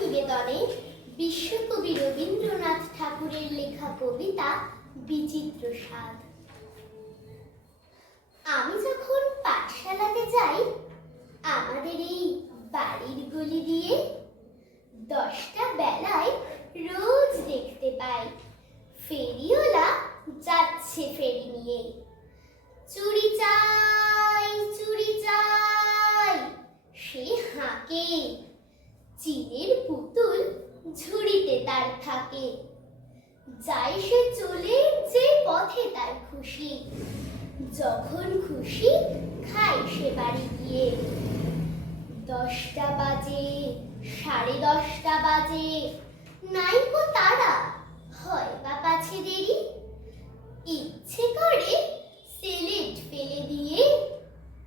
নিবেদনে বিশ্বকবি রবীন্দ্রনাথ ঠাকুরের লেখা কবিতা বিচিত্র স্বাদ। আমি যখন পাঠশালাতে যাই, আমাদের এই বাড়ির গলি দিয়ে দশটা বেলায় রোজ দেখতে পাই ফেরিওলা যাচ্ছে ফেরি নিয়ে। চুরি চাই চুরি চাই সে হাঁকে চিনের পুতুল ঝুড়িতে তার থাকে। যাই সে চলে যে পথে তার খুশি। যখন খুশি খায় সে বাড়ি গিয়ে। দশটা বাজে, সাড়ে দশটা বাজে। নাইকো তারা, হয় বা পাছে দেরি? ইচ্ছে করে সিলেট ফেলে দিয়ে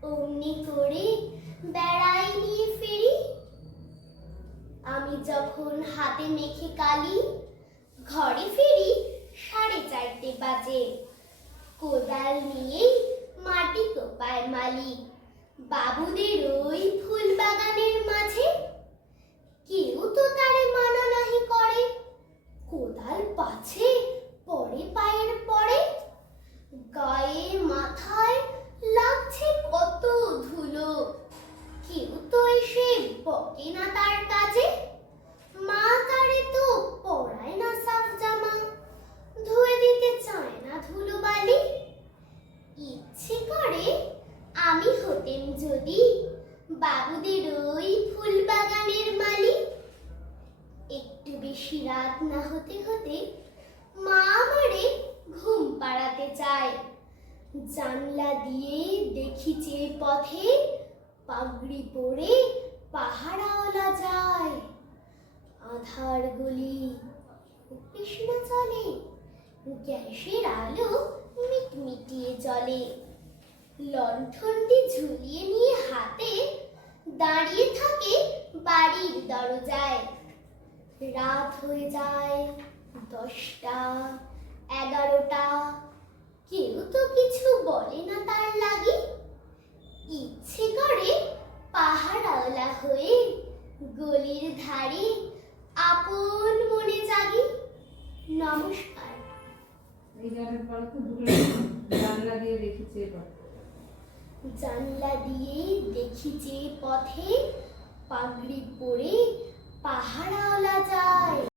অমনি করে বেড়াই নিয়ে ফেরি আমি যখন হাতে মেখে কালি, ঘরে ফিরি সাড়ে চারটে বাজে। কোদাল নিয়ে মাটি কোপায় মালি। বাবুদের ওই ফুল বাগানের মাঝে কেউ তো তারে মানা নাহি করে কোদাল পাছে পরে পায়ের পরে গায়ে মাথায় লাগছে কত ধুলো কেউ তো এসে বকে না তার কাজে মা তারে তো পরায় না সাফ জামা ধুয়ে দিতে চায় না ধুলো বালি ইচ্ছে করে আমি হতেন যদি বাবুদের ওই ফুল বাগানের মালি একটু বেশি রাত না হতে হতে মা আমারে ঘুম পাড়াতে চায়। জানলা দিয়ে দেখি যে পথে পাগড়ি পরে পাহারাওয়ালা যায়। আধার গলি কৃষ্ণ চলে গ্যাসের আলো মিটমিটিয়ে জ্বলে। লণ্ঠনটি ঝুলিয়ে নিয়ে হাতে দাঁড়িয়ে থাকে বাড়ির দরজায়। রাত হয়ে যায়, দশটা, এগারোটা। কেউ তো কিছু বলে না তার লাগে। ইচ্ছে করে পাহাড়াওয়ালা হয়ে গলির ধারে আপন মনে জাগি। নমস্কার। এই গানের পরে তো জানলা দিয়ে রেখেছে এবার। জানলা দিয়ে দেখি যে পথে পাগড়ি পরে পাহাড়াওয়ালা যায়।